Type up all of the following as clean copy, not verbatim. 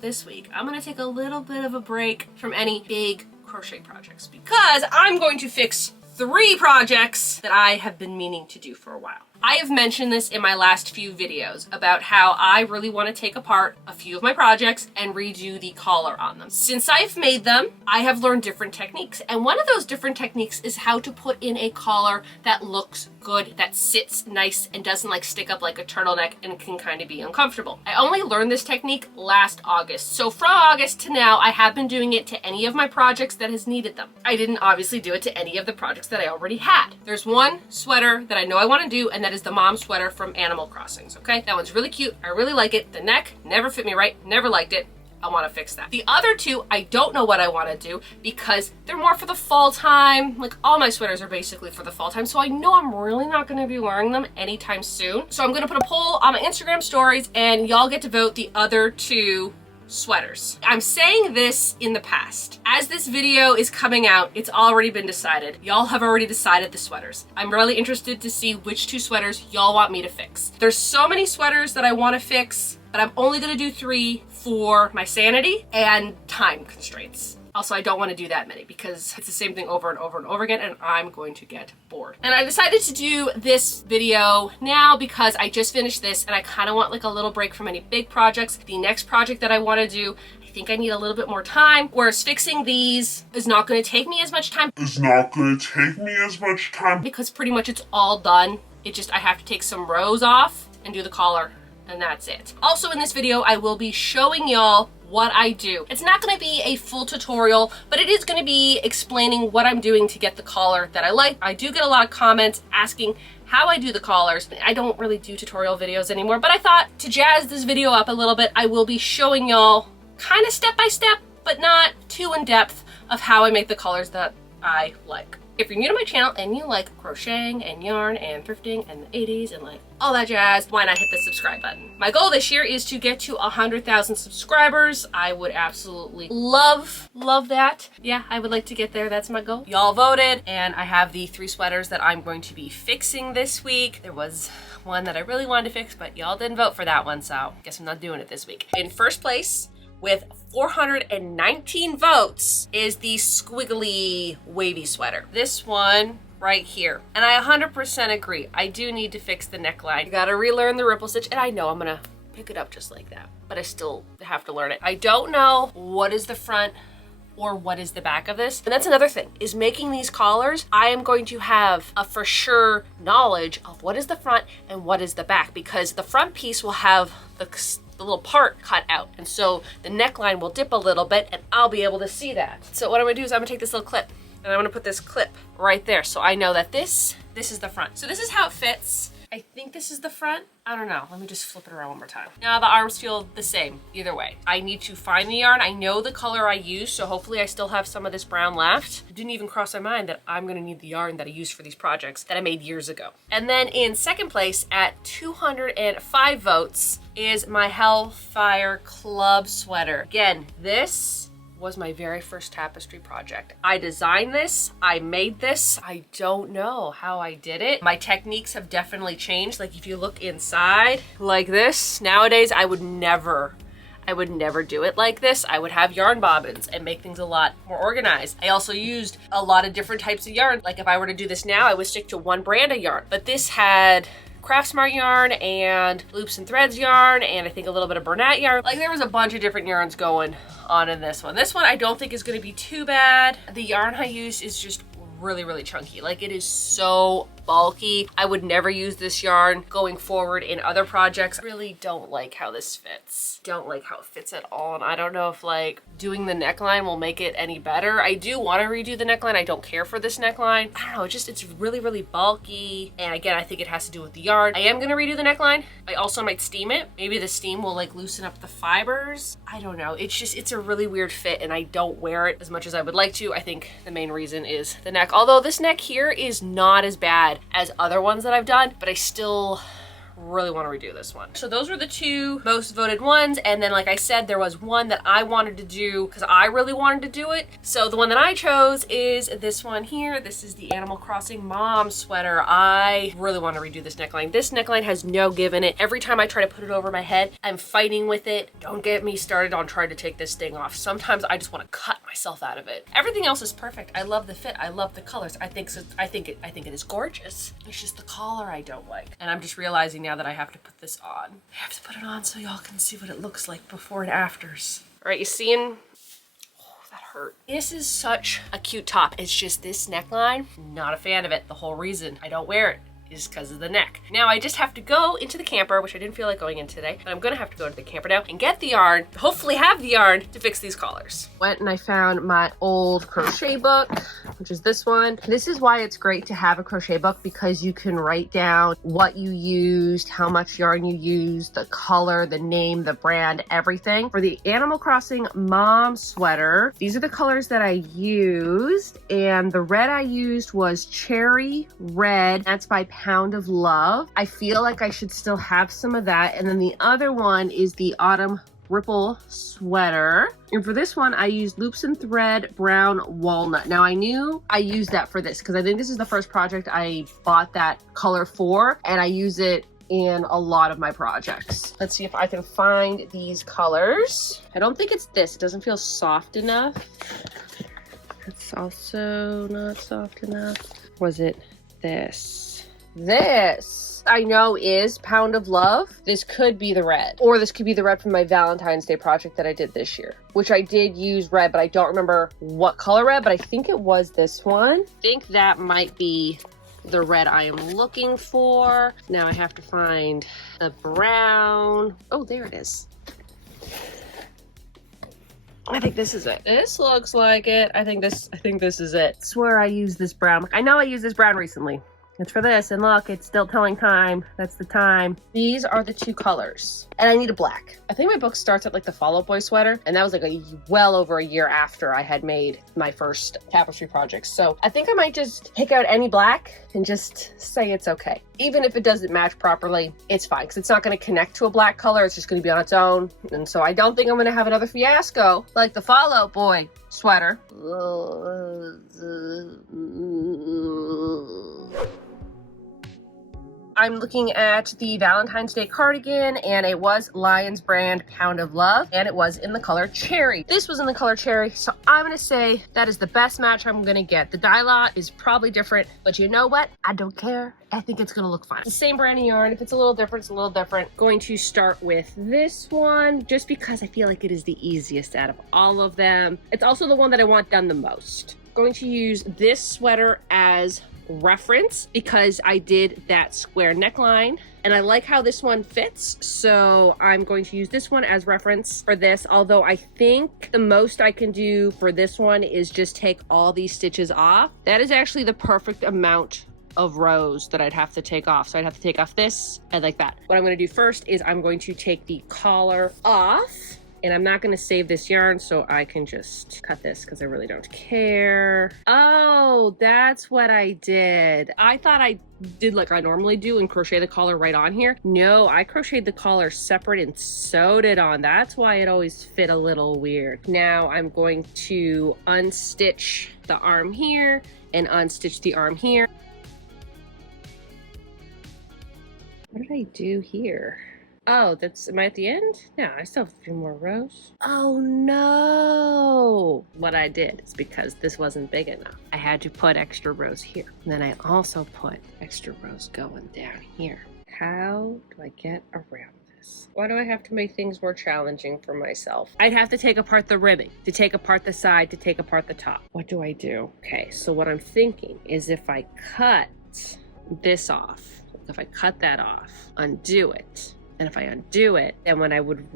This week, I'm gonna take a little bit of a break from any big crochet projects because I'm going to fix 3 projects that I have been meaning to do for a while. I have mentioned this in my last few videos about how I really want to take apart a few of my projects and redo the collar on them. Since I've made them, I have learned different techniques. And one of those different techniques is how to put in a collar that looks good, that sits nice and doesn't like stick up like a turtleneck and can kind of be uncomfortable. I only learned this technique last August. So from August to now, I have been doing it to any of my projects that has needed them. I didn't obviously do it to any of the projects that I already had. There's one sweater that I know I want to do, and that is the mom sweater from Animal Crossings, okay? That one's really cute. I really like it. The neck never fit me right. Never liked it. I want to fix that. The other 2, I don't know what I want to do because they're more for the fall time. Like all my sweaters are basically for the fall time, so I know I'm really not going to be wearing them anytime soon. So I'm going to put a poll on my Instagram stories and y'all get to vote the other 2 sweaters. I'm saying this in the past. As this video is coming out, it's already been decided. Y'all have already decided the sweaters. I'm really interested to see which 2 sweaters y'all want me to fix. There's so many sweaters that I want to fix, but I'm only gonna do 3 for my sanity and time constraints. Also, I don't want to do that many because it's the same thing over and over and over again and I'm going to get bored. And I decided to do this video now because I just finished this and I kind of want like a little break from any big projects. The next project that I want to do, I think I need a little bit more time, whereas fixing these is not going to take me as much time. Because pretty much it's all done. It just, I have to take some rows off and do the collar and that's it. Also in this video, I will be showing y'all what I do. It's not going to be a full tutorial, but it is going to be explaining what I'm doing to get the collar that I like. I do get a lot of comments asking how I do the collars. I don't really do tutorial videos anymore, but I thought to jazz this video up a little bit, I will be showing y'all kind of step by step, but not too in depth of how I make the collars that I like. If you're new to my channel and you like crocheting and yarn and thrifting and the 80s and like all that jazz, why not hit the subscribe button? My goal this year is to get to 100,000 subscribers. I would absolutely love that. Yeah, I would like to get there. That's my goal. Y'all voted and I have the 3 sweaters that I'm going to be fixing this week. There was one that I really wanted to fix, but y'all didn't vote for that one, so I guess I'm not doing it this week. In first place, with 419 votes, is the squiggly wavy sweater. This one right here. And I 100% agree. I do need to fix the neckline. You gotta relearn the ripple stitch, and I know I'm gonna pick it up just like that, but I still have to learn it. I don't know what is the front or what is the back of this. And that's another thing, is making these collars, I am going to have a for sure knowledge of what is the front and what is the back, because the front piece will have the little part cut out. And so the neckline will dip a little bit and I'll be able to see that. So what I'm gonna do is I'm gonna take this little clip and I'm gonna put this clip right there. So I know that this is the front. So this is how it fits. I think this is the front. I don't know. Let me just flip it around one more time. Now the arms feel the same either way. I need to find the yarn. I know the color I use, so hopefully I still have some of this brown left. It didn't even cross my mind that I'm gonna need the yarn that I used for these projects that I made years ago. And then in second place at 205 votes is my Hellfire Club sweater. Again, this was my very first tapestry project. I designed this, I made this. I don't know how I did it. My techniques have definitely changed. Like if you look inside like this, nowadays I would never do it like this. I would have yarn bobbins and make things a lot more organized. I also used a lot of different types of yarn. Like if I were to do this now, I would stick to one brand of yarn, but this had Craft Smart yarn and Loops and Threads yarn and I think a little bit of Bernat yarn. Like there was a bunch of different yarns going on in this one. This one I don't think is going to be too bad. The yarn I used is just really chunky. Like it is so bulky. I would never use this yarn going forward in other projects. I really don't like how this fits. Don't like how it fits at all. And I don't know if like doing the neckline will make it any better. I do want to redo the neckline. I don't care for this neckline. I don't know, it's really bulky. And again, I think it has to do with the yarn. I am going to redo the neckline. I also might steam it. Maybe the steam will like loosen up the fibers. I don't know. It's a really weird fit and I don't wear it as much as I would like to. I think the main reason is the neck. Although this neck here is not as bad as other ones that I've done, but I still really want to redo this one. So those were the two most voted ones. And then, like I said, there was one that I wanted to do because I really wanted to do it. So the one that I chose is this one here. This is the Animal Crossing mom sweater. I really want to redo this neckline. This neckline has no give in it. Every time I try to put it over my head, I'm fighting with it. Don't get me started on trying to take this thing off. Sometimes I just want to cut myself out of it. Everything else is perfect. I love the fit. I love the colors. I think it is gorgeous. It's just the collar I don't like. And I'm just realizing now that I have to put this on. I have to put it on so y'all can see what it looks like before and afters. All right, you seeing? That hurt. This is such a cute top. It's just this neckline, not a fan of it. The whole reason I don't wear it is because of the neck. Now I just have to go into the camper, which I didn't feel like going in today, but I'm gonna have to go into the camper now and get the yarn, hopefully have the yarn to fix these collars. Went and I found my old crochet book, which is this one. This is why it's great to have a crochet book, because you can write down what you used, how much yarn you used, the color, the name, the brand, everything. For the Animal Crossing mom sweater, these are the colors that I used, and the red I used was cherry red. That's by Pound of Love. I feel like I should still have some of that. And then the other one is the Autumn Ripple sweater. And for this one, I used Loops and Thread Brown Walnut. Now I knew I used that for this because I think this is the first project I bought that color for, and I use it in a lot of my projects. Let's see if I can find these colors. I don't think it's this. It doesn't feel soft enough. It's also not soft enough. Was it this? This I know is Pound of Love. This could be the red, or this could be the red from my Valentine's Day project that I did this year, which I did use red, but I don't remember what color red, but I think it was this one. I think that might be the red I am looking for. Now I have to find a brown. Oh, there it is. I think this is it. This looks like it. I think this is it. I swear I used this brown. I know I used this brown recently. It's for this, and look, it's still telling time. That's the time. These are the two colors, and I need a black. I think my book starts at like the Fall Out Boy sweater, and that was like well over a year after I had made my first tapestry project. So I think I might just pick out any black and just say it's okay. Even if it doesn't match properly, it's fine, because it's not going to connect to a black color. It's just going to be on its own. And so I don't think I'm going to have another fiasco like the Fall Out Boy sweater. I'm looking at the Valentine's Day cardigan, and it was Lion's brand Pound of Love, and it was in the color cherry. This was in the color cherry, so I'm gonna say that is the best match I'm gonna get. The dye lot is probably different, but you know what? I don't care. I think it's gonna look fine. It's the same brand of yarn. If it's a little different, it's a little different. Going to start with this one, just because I feel like it is the easiest out of all of them. It's also the one that I want done the most. Going to use this sweater as reference because I did that square neckline and I like how this one fits, so I'm going to use this one as reference for this, although I think the most I can do for this one is just take all these stitches off. That is actually the perfect amount of rows that I'd have to take off, so I'd have to take off this and like that. What I'm going to do first is I'm going to take the collar off, and I'm not going to save this yarn, so I can just cut this because I really don't care. Oh, that's what I did. I thought I did like I normally do and crochet the collar right on here. No, I crocheted the collar separate and sewed it on. That's why it always fit a little weird. Now I'm going to unstitch the arm here and unstitch the arm here. What did I do here? Oh, am I at the end? No, I still have a few more rows. Oh no! What I did is because this wasn't big enough, I had to put extra rows here. And then I also put extra rows going down here. How do I get around this? Why do I have to make things more challenging for myself? I'd have to take apart the ribbing, to take apart the side, to take apart the top. What do I do? Okay, so what I'm thinking is if I cut this off, if I cut that off, undo it, And if I undo it, then when I would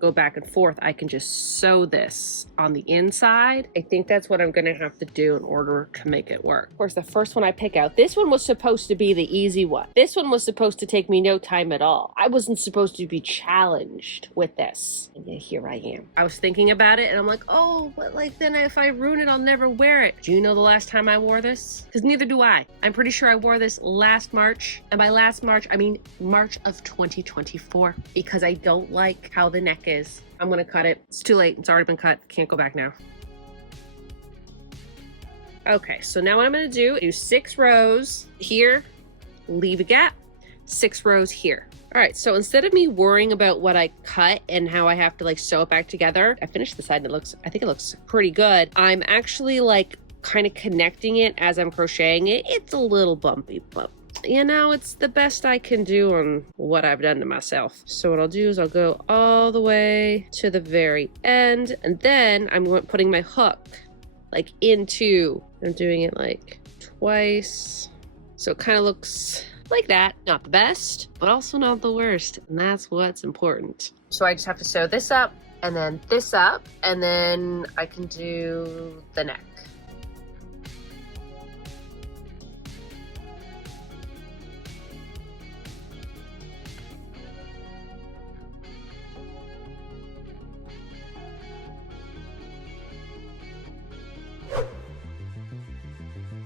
go back and forth, I can just sew this on the inside. I think that's what I'm gonna have to do in order to make it work. Of course, the first one I pick out, this one was supposed to be the easy one. This one was supposed to take me no time at all. I wasn't supposed to be challenged with this. And yet here I am. I was thinking about it and I'm like, oh, but like then if I ruin it, I'll never wear it. Do you know the last time I wore this? Because neither do I. I'm pretty sure I wore this last March. And by last March, I mean March of 2024, because I don't like how the neck is. I'm gonna cut it. It's too late. It's already been cut. Can't go back now. Okay, so now what I'm gonna do 6 rows here, leave a gap, 6 rows here. All right, so instead of me worrying about what I cut and how I have to like sew it back together, I finished the side and I think it looks pretty good. I'm actually like kind of connecting it as I'm crocheting it. It's a little bumpy, but you know, it's the best I can do on what I've done to myself. So what I'll do is I'll go all the way to the very end, and then I'm putting my hook like into, I'm doing it like twice. So it kind of looks like that. Not the best, but also not the worst. And that's what's important. So I just have to sew this up and then this up, and then I can do the neck.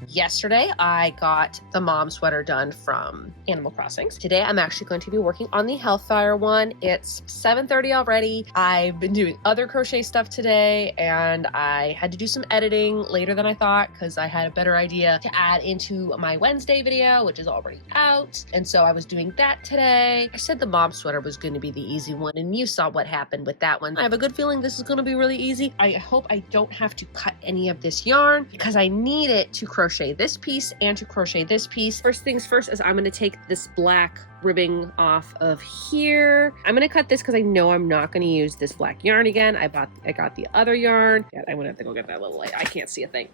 Yesterday, I got the mom sweater done from Animal Crossings. Today, I'm actually going to be working on the Hellfire one. It's 7:30 already. I've been doing other crochet stuff today, and I had to do some editing later than I thought because I had a better idea to add into my Wednesday video, which is already out. And so I was doing that today. I said the mom sweater was going to be the easy one, and you saw what happened with that one. I have a good feeling this is going to be really easy. I hope I don't have to cut any of this yarn because I need it to crochet this piece and to crochet this piece. First things first is I'm going to take this black ribbing off of here. I'm going to cut this because I know I'm not going to use this black yarn again. I got the other yarn. Yeah, I'm going to have to go get that little light. I can't see a thing.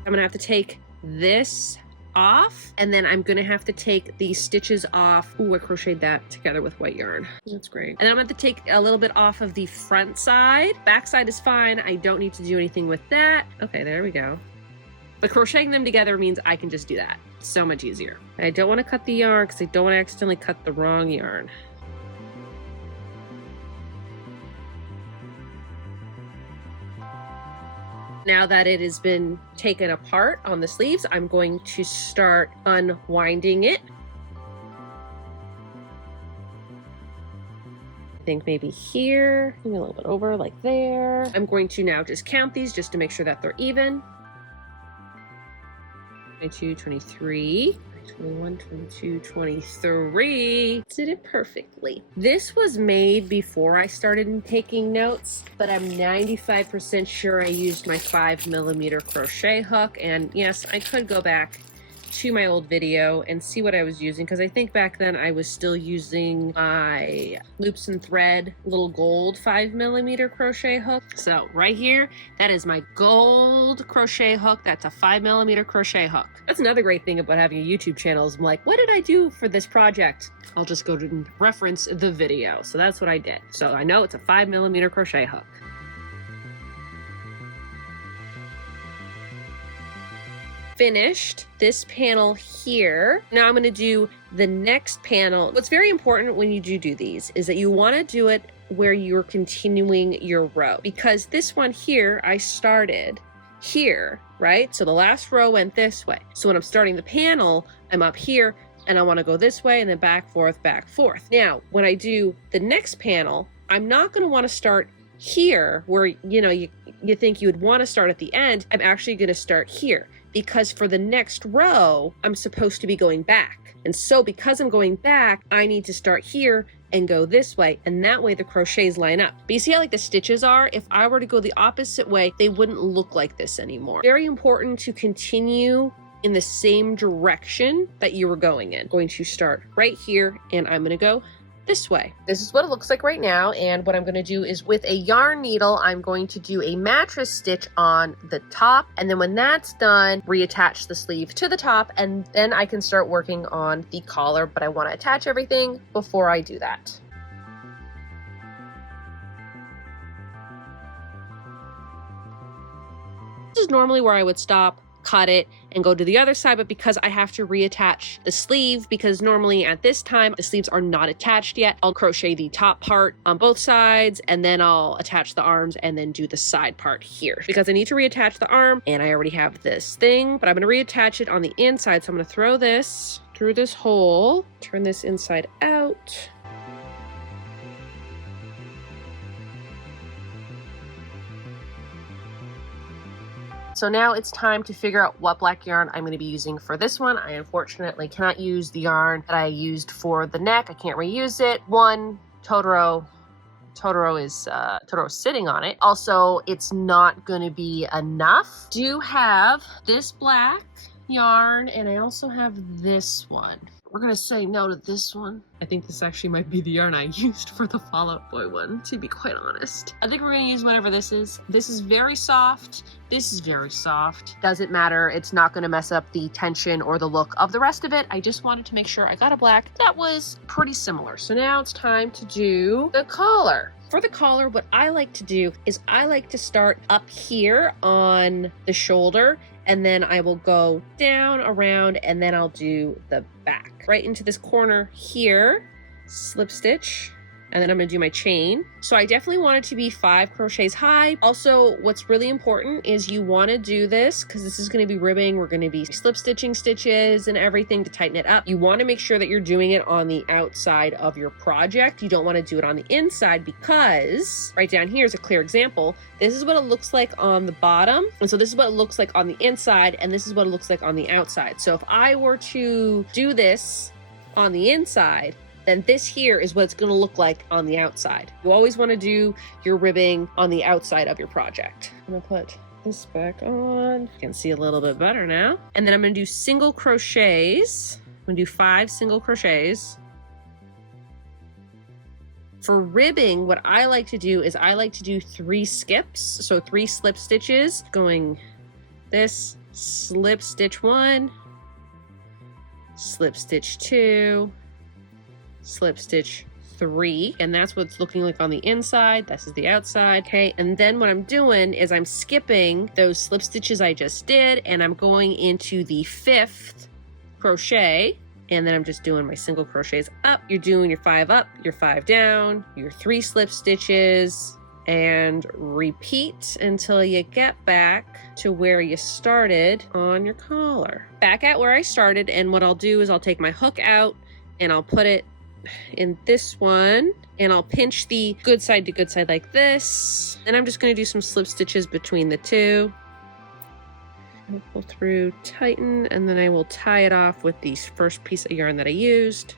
I'm going to have to take this off, and then I'm gonna have to take these stitches off. Ooh, I crocheted that together with white yarn. That's great. And I'm gonna have to take a little bit off of the front side. Back side is fine. I don't need to do anything with that. Okay, there we go. But crocheting them together means I can just do that. So much easier. And I don't want to cut the yarn because I don't want to accidentally cut the wrong yarn. Now that it has been taken apart on the sleeves, I'm going to start unwinding it. I think maybe here, maybe a little bit over, like there. I'm going to now just count these just to make sure that they're even. 22, 23. 21, 22, 23. Did it perfectly. This was made before I started taking notes, but I'm 95% sure I used my 5mm crochet hook. And yes, I could go back to my old video and see what I was using, because I think back then I was still using my loops and thread little gold 5mm crochet hook. So right here, that is my gold crochet hook. That's a 5mm crochet hook. That's another great thing about having a YouTube channel is I'm like, what did I do for this project? I'll just go to reference the video. So that's what I did. So I know it's a 5mm crochet hook. Finished this panel here. Now I'm going to do the next panel. What's very important when you do these is that you want to do it where you're continuing your row, because this one here I started here, right? So the last row went this way. So when I'm starting the panel, I'm up here and I want to go this way and then back, forth, back, forth. Now, when I do the next panel, I'm not going to want to start here where, you know, you think you would want to start at the end. I'm actually going to start here, because for the next row, I'm supposed to be going back. And so because I'm going back, I need to start here and go this way. And that way the crochets line up. But you see how like the stitches are? If I were to go the opposite way, they wouldn't look like this anymore. Very important to continue in the same direction that you were going in. I'm going to start right here and I'm going to go this way. This is what it looks like right now, and what I'm going to do is with a yarn needle, I'm going to do a mattress stitch on the top, and then when that's done, reattach the sleeve to the top, and then I can start working on the collar, but I want to attach everything before I do that. This is normally where I would stop, cut it, and go to the other side, but because I have to reattach the sleeve, because normally at this time the sleeves are not attached yet, I'll crochet the top part on both sides, and then I'll attach the arms and then do the side part here, because I need to reattach the arm, and I already have this thing, but I'm going to reattach it on the inside. So I'm going to throw this through this hole, turn this inside out. So now it's time to figure out what black yarn I'm going to be using for this one. I unfortunately cannot use the yarn that I used for the neck. I can't reuse it. One, Totoro's sitting on it. Also, it's not going to be enough. I do have this black yarn, and I also have this one. We're gonna say no to this one. I think this actually might be the yarn I used for the Fall Out Boy one, to be quite honest. I think we're gonna use whatever this is. This is very soft. This is very soft. Doesn't matter. It's not gonna mess up the tension or the look of the rest of it. I just wanted to make sure I got a black that was pretty similar. So now it's time to do the collar. For the collar, what I like to do is I like to start up here on the shoulder, and then I will go down, around, and then I'll do the back. Right into this corner here, slip stitch, and then I'm gonna do my chain. So I definitely want it to be 5 crochets high. Also, what's really important is you wanna do this, because this is gonna be ribbing, we're gonna be slip stitching stitches and everything to tighten it up. You wanna make sure that you're doing it on the outside of your project. You don't wanna do it on the inside, because right down here is a clear example. This is what it looks like on the bottom. And so this is what it looks like on the inside, and this is what it looks like on the outside. So if I were to do this on the inside, then this here is what it's going to look like on the outside. You always want to do your ribbing on the outside of your project. I'm going to put this back on. You can see a little bit better now. And then I'm going to do single crochets. I'm going to do 5 single crochets. For ribbing, what I like to do is I like to do 3 skips. So 3 slip stitches, going this, slip stitch 1, slip stitch 2, slip stitch 3, and that's what it's looking like on the inside. This is the outside. Okay, and then what I'm doing is I'm skipping those slip stitches I just did, and I'm going into the 5th crochet, and then I'm just doing my single crochets up. You're doing your 5 up, your 5 down, your 3 slip stitches, and repeat until you get back to where you started on your collar. Back at where I started, and what I'll do is I'll take my hook out and I'll put it in this one, and I'll pinch the good side to good side like this. And I'm just going to do some slip stitches between the two. I'll pull through, tighten, and then I will tie it off with the first piece of yarn that I used.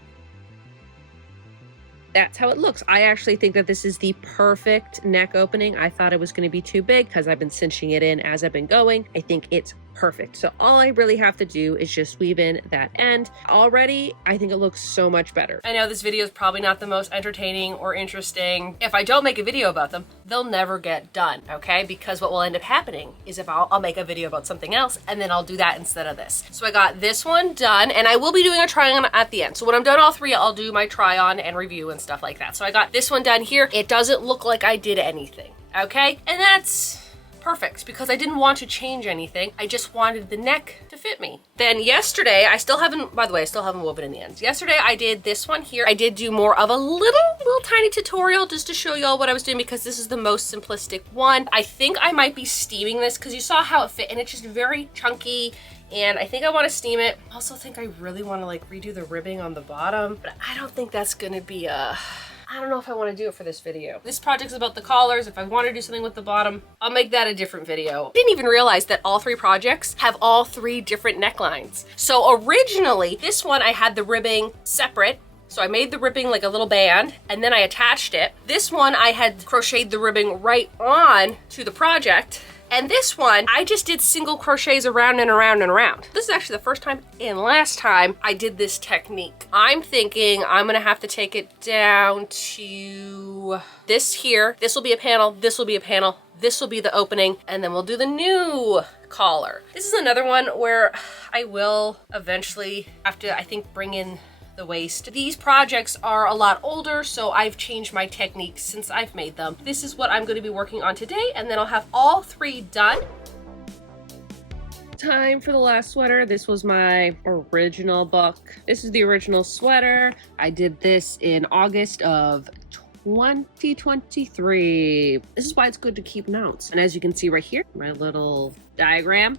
That's how it looks. I actually think that this is the perfect neck opening. I thought it was going to be too big because I've been cinching it in as I've been going. I think it's perfect. So all I really have to do is just weave in that end. Already, I think it looks so much better. I know this video is probably not the most entertaining or interesting. If I don't make a video about them, they'll never get done, okay? Because what will end up happening is if I'll make a video about something else, and then I'll do that instead of this. So I got this one done, and I will be doing a try on at the end. So when I'm done all 3, I'll do my try on and review and stuff like that. So I got this one done here. It doesn't look like I did anything, okay? And that's perfect, because I didn't want to change anything. I just wanted the neck to fit me. Then yesterday, I still haven't woven in the ends. Yesterday, I did this one here. I did do more of a little tiny tutorial just to show y'all what I was doing, because this is the most simplistic one. I think I might be steaming this because you saw how it fit, and it's just very chunky, and I think I want to steam it. I also think I really want to like redo the ribbing on the bottom, but I don't think that's gonna be I don't know if I want to do it for this video. This project's about the collars. If I want to do something with the bottom, I'll make that a different video. I didn't even realize that all 3 projects have all 3 different necklines. So originally, this one I had the ribbing separate. So I made the ribbing like a little band, and then I attached it. This one I had crocheted the ribbing right on to the project, And this one, I just did single crochets around and around and around. This is actually the first time and last time I did this technique. I'm thinking I'm gonna have to take it down to this here. This will be a panel, this will be a panel, this will be the opening, and then we'll do the new collar. This is another one where I will eventually have to, I think, bring in the waist. These projects are a lot older, so I've changed my techniques since I've made them. This is what I'm going to be working on today, and then I'll have all 3 done. Time for the last sweater. This was my original book. This is the original sweater. I did this in August of 2023. This is why it's good to keep notes. And as you can see right here, my little diagram.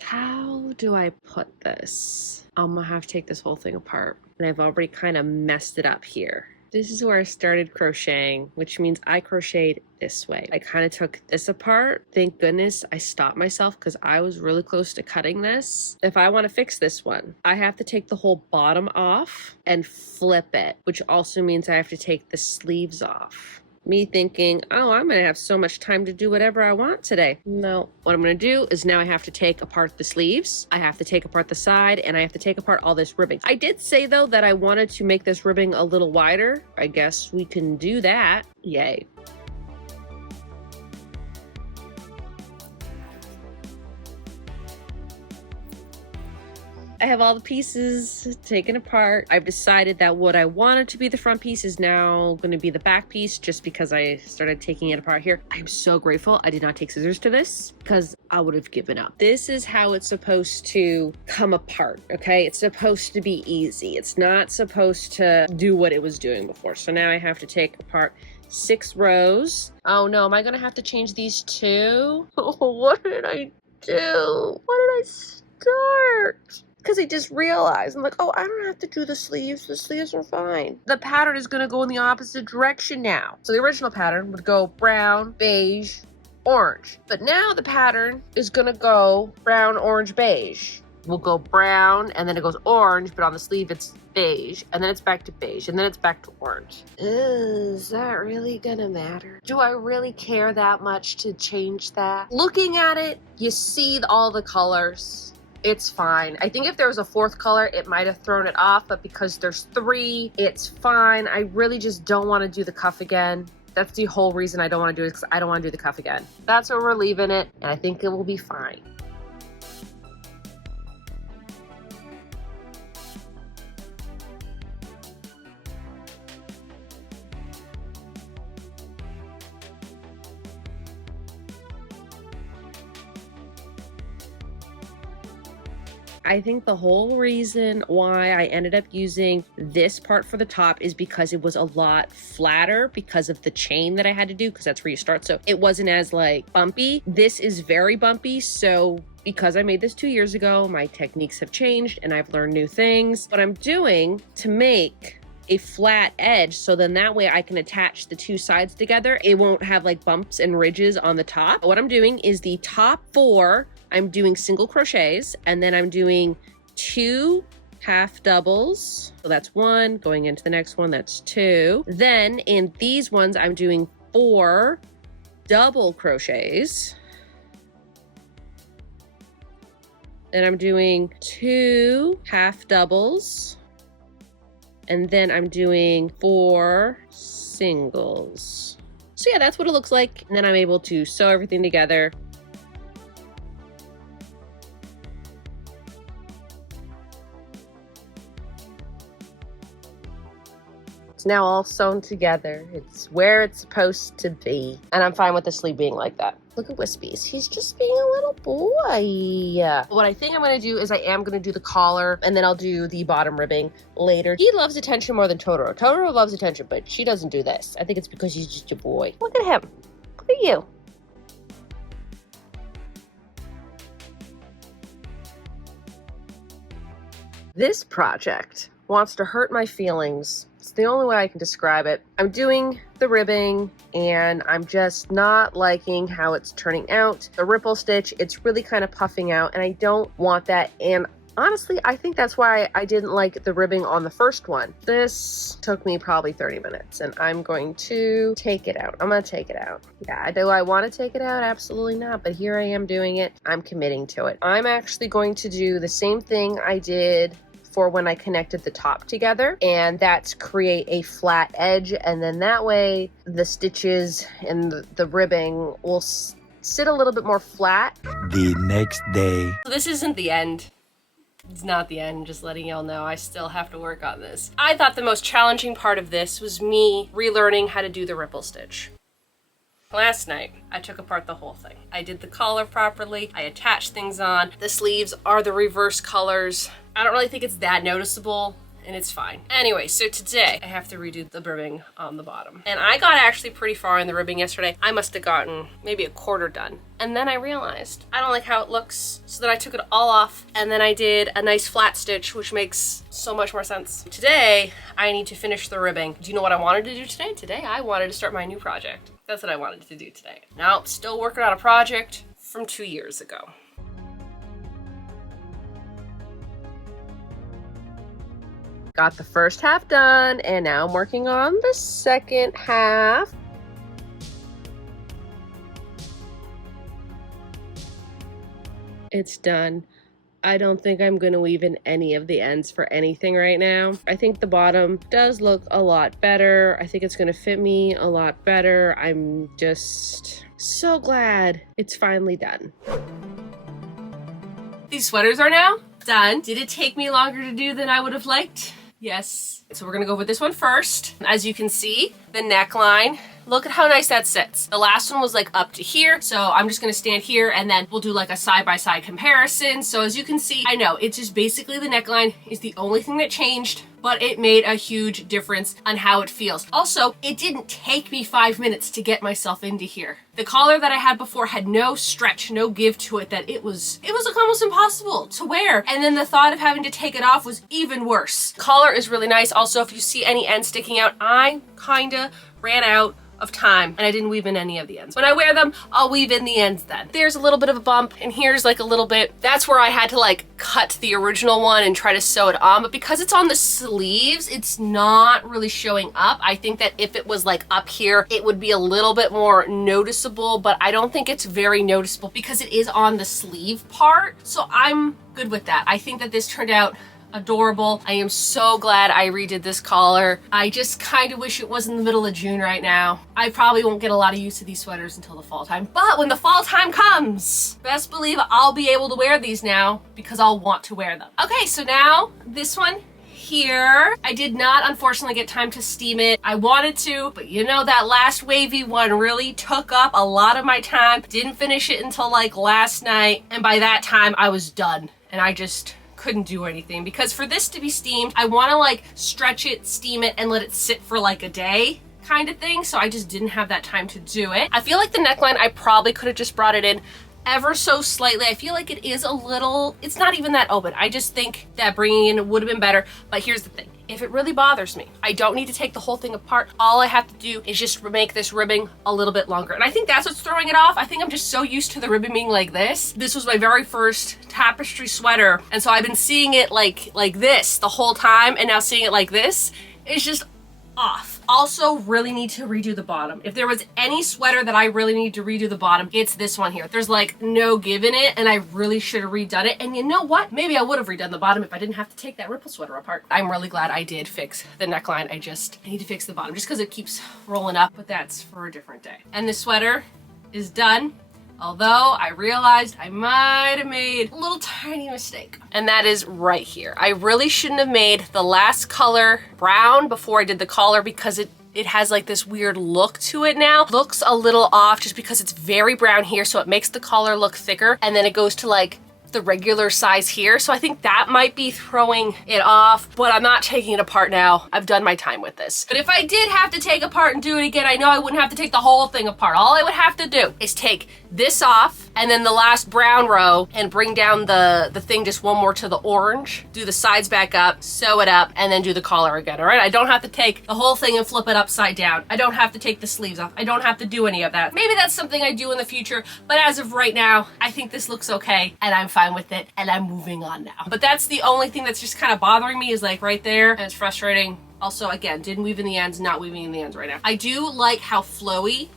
How do I put this? I'm gonna have to take this whole thing apart, and I've already kind of messed it up here. This is where I started crocheting, which means I crocheted this way. I kind of took this apart. Thank goodness I stopped myself because I was really close to cutting this. If I want to fix this one, I have to take the whole bottom off and flip it, which also means I have to take the sleeves off. Me thinking, oh, I'm gonna have so much time to do whatever I want today. No, what I'm gonna do is now I have to take apart the sleeves, I have to take apart the side, and I have to take apart all this ribbing. I did say though that I wanted to make this ribbing a little wider. I guess we can do that. Yay. I have all the pieces taken apart. I've decided that what I wanted to be the front piece is now going to be the back piece just because I started taking it apart here. I'm so grateful I did not take scissors to this because I would have given up. This is how it's supposed to come apart, okay? It's supposed to be easy. It's not supposed to do what it was doing before. So now I have to take apart 6 rows. Oh no, am I going to have to change these too? Oh, what did I do? What did I start? Because I just realized, I'm like, oh, I don't have to do the sleeves. The sleeves are fine. The pattern is going to go in the opposite direction now. So the original pattern would go brown, beige, orange. But now the pattern is going to go brown, orange, beige. We'll go brown, and then it goes orange, but on the sleeve it's beige, and then it's back to beige, and then it's back to orange. Is that really going to matter? Do I really care that much to change that? Looking at it, you see all the colors. It's fine. I think if there was a 4th color, it might have thrown it off, but because there's 3, it's fine. I really just don't want to do the cuff again. That's the whole reason I don't want to do it, because I don't want to do the cuff again. That's where we're leaving it, and I think it will be fine. I think the whole reason why I ended up using this part for the top is because it was a lot flatter because of the chain that I had to do, because that's where you start. So it wasn't as like bumpy. This is very bumpy. So because I made this 2 years ago, my techniques have changed and I've learned new things. What I'm doing to make a flat edge, so then that way I can attach the 2 sides together. It won't have like bumps and ridges on the top. What I'm doing is the top 4, I'm doing single crochets, and then I'm doing 2 half doubles. So that's 1, going into the next one, that's 2. Then in these ones, I'm doing 4 double crochets. Then I'm doing 2 half doubles. And then I'm doing 4 singles. So yeah, that's what it looks like. And then I'm able to sew everything together. It's now all sewn together. It's where it's supposed to be. And I'm fine with the sleeve being like that. Look at Wispies. He's just being a little boy. What I think I'm going to do is I am going to do the collar, and then I'll do the bottom ribbing later. He loves attention more than Totoro. Totoro loves attention, but she doesn't do this. I think it's because he's just a boy. Look at him. Look at you. This project wants to hurt my feelings. It's the only way I can describe it. I'm doing the ribbing and I'm just not liking how it's turning out. The ripple stitch, it's really kind of puffing out and I don't want that. And Honestly, I think that's why I didn't like the ribbing on the first one. This took me probably 30 minutes and I'm going to take it out. I'm going to take it out. Yeah, do I want to take it out? Absolutely not. But here I am doing it. I'm committing to it. I'm actually going to do the same thing I did for when I connected the top together, and that's create a flat edge, and then that way the stitches and the ribbing will sit a little bit more flat. The next day. So this isn't the end. It's not the end, just letting y'all know I still have to work on this. I thought the most challenging part of this was me relearning how to do the ripple stitch. Last night, I took apart the whole thing. I did the collar properly, I attached things on. The sleeves are the reverse colors. I don't really think it's that noticeable, and it's fine. Anyway, so today I have to redo the ribbing on the bottom. And I got actually pretty far in the ribbing yesterday. I must have gotten maybe a quarter done. And then I realized I don't like how it looks, so then I took it all off, and then I did a nice flat stitch, which makes so much more sense. Today, I need to finish the ribbing. Do you know what I wanted to do today? Today, I wanted to start my new project. That's what I wanted to do today. Now, still working on a project from 2 years ago. Got the first half done, and now I'm working on the second half. It's done. I don't think I'm going to weave in any of the ends for anything right now. I think the bottom does look a lot better. I think it's going to fit me a lot better. I'm just so glad it's finally done. These sweaters are now done. Did it take me longer to do than I would have liked? Yes. So we're gonna go with this one first. As you can see, the neckline, look at how nice that sits. The last one was like up to here, so I'm just gonna stand here and then we'll do like a side-by-side comparison. So as you can see, I know it's just basically the neckline is the only thing that changed, but it made a huge difference on how it feels. Also, it didn't take me 5 minutes to get myself into here. The collar that I had before had no stretch, no give to it, that it was like almost impossible to wear. And then the thought of having to take it off was even worse. Collar is really nice. Also, if you see any ends sticking out, I kinda ran out of time and I didn't weave in any of the ends. When I wear them, I'll weave in the ends then. There's a little bit of a bump and here's like a little bit. That's where I had to like cut the original one and try to sew it on, but because it's on the sleeves, it's not really showing up. I think that if it was like up here, it would be a little bit more noticeable, but I don't think it's very noticeable because it is on the sleeve part. So I'm good with that. I think that this turned out adorable. I am so glad I redid this collar. I just kind of wish it was in the middle of June right now. I probably won't get a lot of use to these sweaters until the fall time, but when the fall time comes, best believe I'll be able to wear these now because I'll want to wear them. Okay, so now this one here, I did not unfortunately get time to steam it. I wanted to, but you know, that last wavy one really took up a lot of my time. Didn't finish it until like last night, and by that time I was done and I just couldn't do anything because for this to be steamed, I want to like stretch it, steam it, and let it sit for like a day kind of thing. So I just didn't have that time to do it. I feel like the neckline, I probably could have just brought it in ever so slightly. I feel like it is a little, it's not even that open. I just think that bringing in would have been better. But here's the thing. If it really bothers me, I don't need to take the whole thing apart. All I have to do is just make this ribbing a little bit longer. And I think that's what's throwing it off. I think I'm just so used to the ribbing being like this. This was my very first tapestry sweater. And so I've been seeing it like this the whole time, and now seeing it like this is just off. Also, really need to redo the bottom. If there was any sweater that I really need to redo the bottom, it's this one here. There's like no give in it, and I really should have redone it. And you know what? Maybe I would have redone the bottom if I didn't have to take that ripple sweater apart. I'm really glad I did fix the neckline. I need to fix the bottom just because it keeps rolling up, but that's for a different day. And the sweater is done. Although I realized I might have made a little tiny mistake. And that is right here. I really shouldn't have made the last color brown before I did the collar because it has like this weird look to it now. Looks a little off just because it's very brown here, so it makes the collar look thicker, and then it goes to like the regular size here. So I think that might be throwing it off, but I'm not taking it apart now. I've done my time with this. But if I did have to take apart and do it again, I know I wouldn't have to take the whole thing apart. All I would have to do is take this off, and then the last brown row, and bring down the thing just one more to the orange, do the sides back up, sew it up, and then do the collar again, all right? I don't have to take the whole thing and flip it upside down. I don't have to take the sleeves off. I don't have to do any of that. Maybe that's something I do in the future, but as of right now, I think this looks okay, and I'm fine with it, and I'm moving on now. But that's the only thing that's just kind of bothering me, is like right there, and it's frustrating. Also, again, didn't weave in the ends, not weaving in the ends right now. I do like how flowy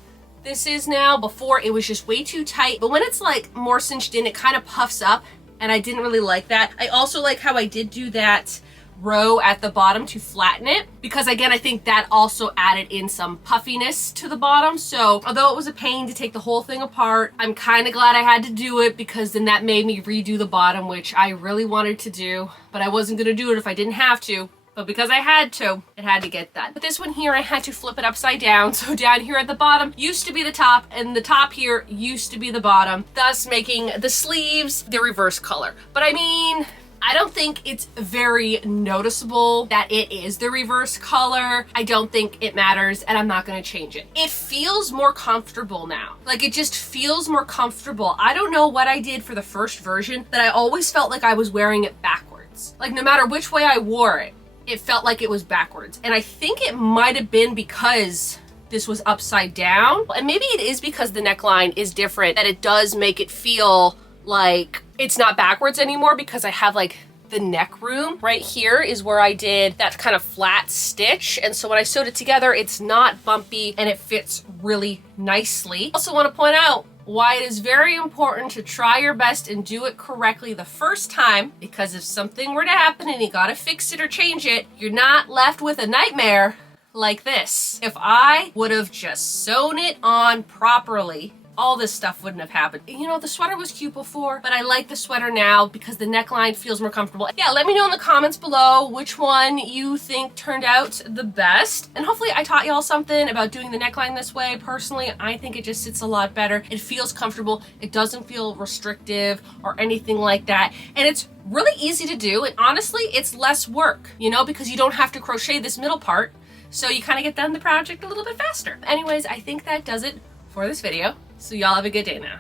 this is now. Before it was just way too tight, but when it's like more cinched in, it kind of puffs up, and I didn't really like that. I also like how I did do that row at the bottom to flatten it, because again, I think that also added in some puffiness to the bottom. So although it was a pain to take the whole thing apart, I'm kind of glad I had to do it, because then that made me redo the bottom, which I really wanted to do, but I wasn't gonna do it if I didn't have to. But because I had to, it had to get done. But this one here, I had to flip it upside down. So down here at the bottom used to be the top, and the top here used to be the bottom, thus making the sleeves the reverse color. But I mean, I don't think it's very noticeable that it is the reverse color. I don't think it matters, and I'm not gonna change it. It feels more comfortable now. Like, it just feels more comfortable. I don't know what I did for the first version, that I always felt like I was wearing it backwards. Like, no matter which way I wore it, it felt like it was backwards. And I think it might have been because this was upside down. And maybe it is because the neckline is different, that it does make it feel like it's not backwards anymore, because I have like the neck room right here is where I did that kind of flat stitch. And so when I sewed it together, it's not bumpy and it fits really nicely. Also want to point out why it is very important to try your best and do it correctly the first time, because if something were to happen and you gotta fix it or change it, you're not left with a nightmare like this. If I would have just sewn it on properly, all this stuff wouldn't have happened. You know, the sweater was cute before, but I like the sweater now because the neckline feels more comfortable. Yeah, let me know in the comments below which one you think turned out the best. And hopefully I taught y'all something about doing the neckline this way. Personally, I think it just sits a lot better. It feels comfortable. It doesn't feel restrictive or anything like that. And it's really easy to do. And honestly, it's less work, you know, because you don't have to crochet this middle part. So you kind of get done the project a little bit faster. Anyways, I think that does it for this video. So y'all have a good day now.